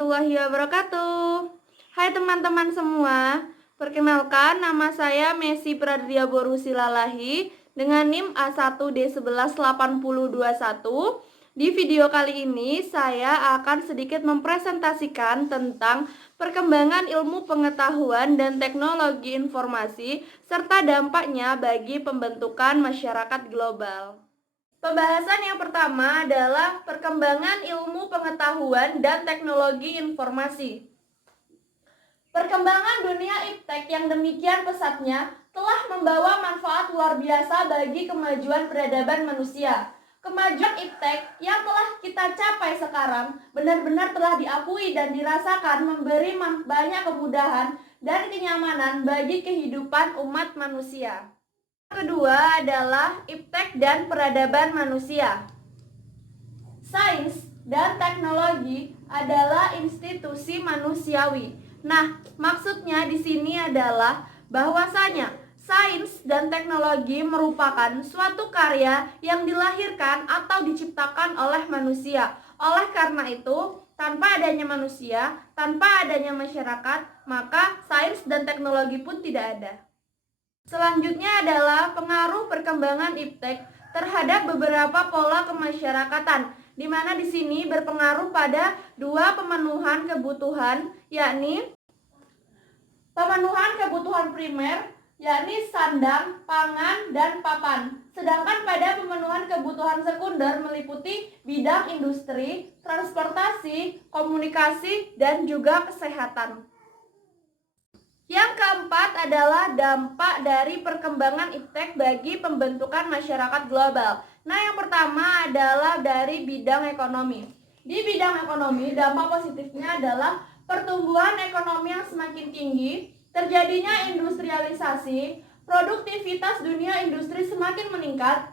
warahmatullahi wabarakatuh. Hai teman-teman semua, perkenalkan nama saya Messi Pradria Borusilalahi dengan NIM A1D118021. Di video kali ini saya akan sedikit mempresentasikan tentang perkembangan ilmu pengetahuan dan teknologi informasi serta dampaknya bagi pembentukan masyarakat global. Pembahasan yang pertama adalah perkembangan ilmu pengetahuan dan teknologi informasi. Perkembangan dunia iptek yang demikian pesatnya telah membawa manfaat luar biasa bagi kemajuan peradaban manusia. Kemajuan iptek yang telah kita capai sekarang benar-benar telah diakui dan dirasakan memberi banyak kemudahan dan kenyamanan bagi kehidupan umat manusia. Kedua adalah iptek dan peradaban manusia. Sains dan teknologi adalah institusi manusiawi. Nah, maksudnya di sini adalah bahwasanya sains dan teknologi merupakan suatu karya yang dilahirkan atau diciptakan oleh manusia. Oleh karena itu, tanpa adanya manusia, tanpa adanya masyarakat, maka sains dan teknologi pun tidak ada. Selanjutnya adalah pengaruh perkembangan iptek terhadap beberapa pola kemasyarakatan, di mana di sini berpengaruh pada dua pemenuhan kebutuhan, yakni pemenuhan kebutuhan primer, yakni sandang, pangan, dan papan. Sedangkan pada pemenuhan kebutuhan sekunder meliputi bidang industri, transportasi, komunikasi, dan juga kesehatan. Yang keempat adalah dampak dari perkembangan iptek bagi pembentukan masyarakat global. Nah, yang pertama adalah dari bidang ekonomi. Di bidang ekonomi, dampak positifnya adalah pertumbuhan ekonomi yang semakin tinggi, terjadinya industrialisasi, produktivitas dunia industri semakin meningkat,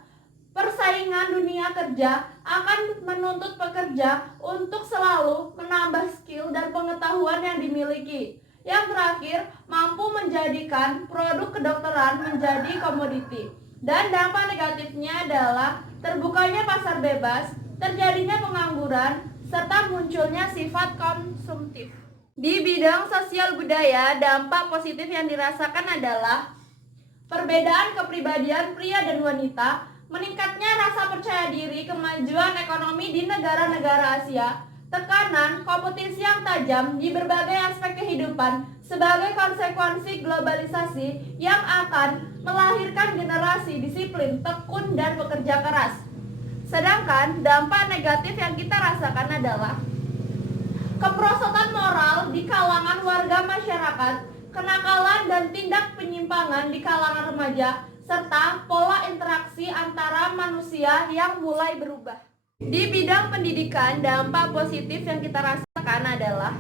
persaingan dunia kerja akan menuntut pekerja untuk selalu menambah skill dan pengetahuan yang dimiliki. Yang terakhir, mampu menjadikan produk kedokteran menjadi komoditi. Dan dampak negatifnya adalah terbukanya pasar bebas, terjadinya pengangguran, serta munculnya sifat konsumtif. Di bidang sosial budaya, dampak positif yang dirasakan adalah perbedaan kepribadian pria dan wanita, meningkatnya rasa percaya diri, kemajuan ekonomi di negara-negara Asia, tekanan kompetisi yang tajam di berbagai aspek kehidupan sebagai konsekuensi globalisasi yang akan melahirkan generasi disiplin, tekun, dan bekerja keras. Sedangkan dampak negatif yang kita rasakan adalah keperosotan moral di kalangan warga masyarakat, kenakalan dan tindak penyimpangan di kalangan remaja, serta pola interaksi antara manusia yang mulai berubah. Di bidang pendidikan, dampak positif yang kita rasakan adalah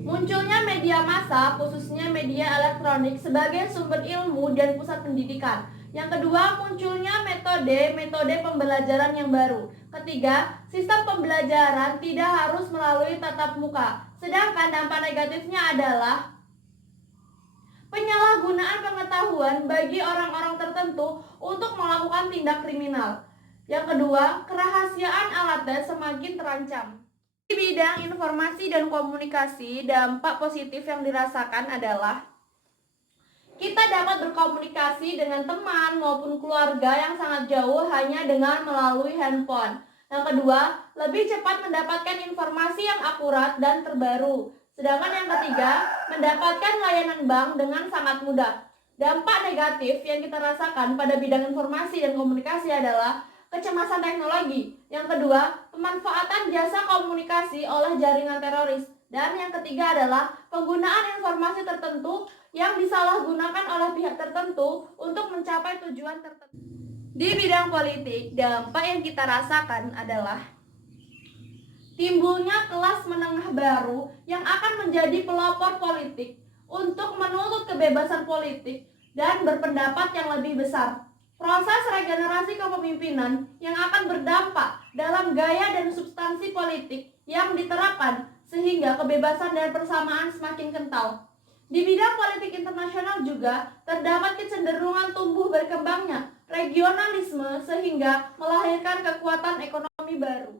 munculnya media massa, khususnya media elektronik sebagai sumber ilmu dan pusat pendidikan. Yang kedua, munculnya metode pembelajaran yang baru. Ketiga, sistem pembelajaran tidak harus melalui tatap muka. Sedangkan dampak negatifnya adalah penyalahgunaan pengetahuan bagi orang-orang tertentu untuk melakukan tindak kriminal. Yang kedua, kerahasiaan alat tes semakin terancam. Di bidang informasi dan komunikasi, dampak positif yang dirasakan adalah kita dapat berkomunikasi dengan teman maupun keluarga yang sangat jauh hanya dengan melalui handphone. Yang kedua, lebih cepat mendapatkan informasi yang akurat dan terbaru. Sedangkan yang ketiga, mendapatkan layanan bank dengan sangat mudah. Dampak negatif yang kita rasakan pada bidang informasi dan komunikasi adalah kecemasan teknologi. Yang kedua, pemanfaatan jasa komunikasi oleh jaringan teroris. Dan yang ketiga adalah penggunaan informasi tertentu yang disalahgunakan oleh pihak tertentu untuk mencapai tujuan tertentu. Di bidang politik, dampak yang kita rasakan adalah timbulnya kelas menengah baru yang akan menjadi pelopor politik untuk menuntut kebebasan politik dan berpendapat yang lebih besar. Proses regenerasi kepemimpinan yang akan berdampak dalam gaya dan substansi politik yang diterapkan sehingga kebebasan dan persamaan semakin kental. Di bidang politik internasional juga terdapat kecenderungan tumbuh berkembangnya regionalisme sehingga melahirkan kekuatan ekonomi baru.